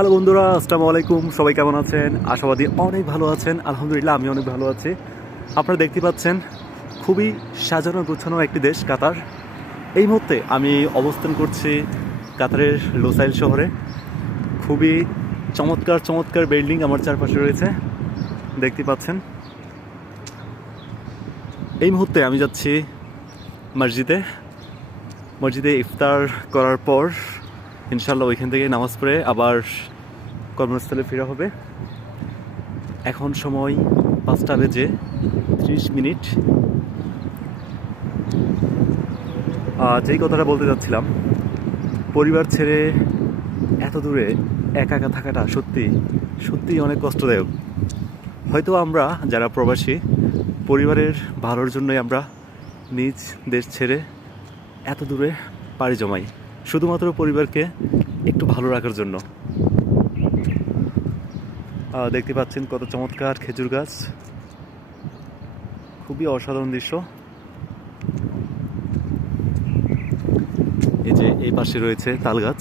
Hello বন্ধুরা, আসসালামু আলাইকুম। সবাই কেমন আছেন? আশাবাদী অনেক ভালো আছেন। আলহামদুলিল্লাহ, আমি অনেক ভালো আছি। আপনারা দেখতে পাচ্ছেন খুবই সাজানো গোছানো একটি দেশ কাতার। এই মুহূর্তে আমি অবস্থান করছি কাতারের লোসাইল শহরে। খুবই চমৎকার চমৎকার বিল্ডিং আমার চারপাশে রয়েছে, দেখতে পাচ্ছেন। এই মুহূর্তে আমি যাচ্ছি মসজিদে। মসজিদে ইফতার করার পর ইনশাল্লাহ ওইখান থেকে নামাজ পড়ে আবার কর্মস্থলে ফেরা হবে। এখন সময় 5:30। যেই কথাটা বলতে যাচ্ছিলাম, পরিবার ছেড়ে এত দূরে একা একা থাকাটা সত্যি সত্যিই অনেক কষ্টদায়ক। হয়তো আমরা যারা প্রবাসী, পরিবারের ভালোর জন্যই আমরা নিজ দেশ ছেড়ে এত দূরে পাড়ি জমাই, শুধুমাত্র পরিবারকে একটু ভালো রাখার জন্য। দেখতে পাচ্ছেন কত চমৎকার খেজুর গাছ, খুবই অসাধারণ দৃশ্য। এই যে এই পাশে রয়েছে তাল গাছ।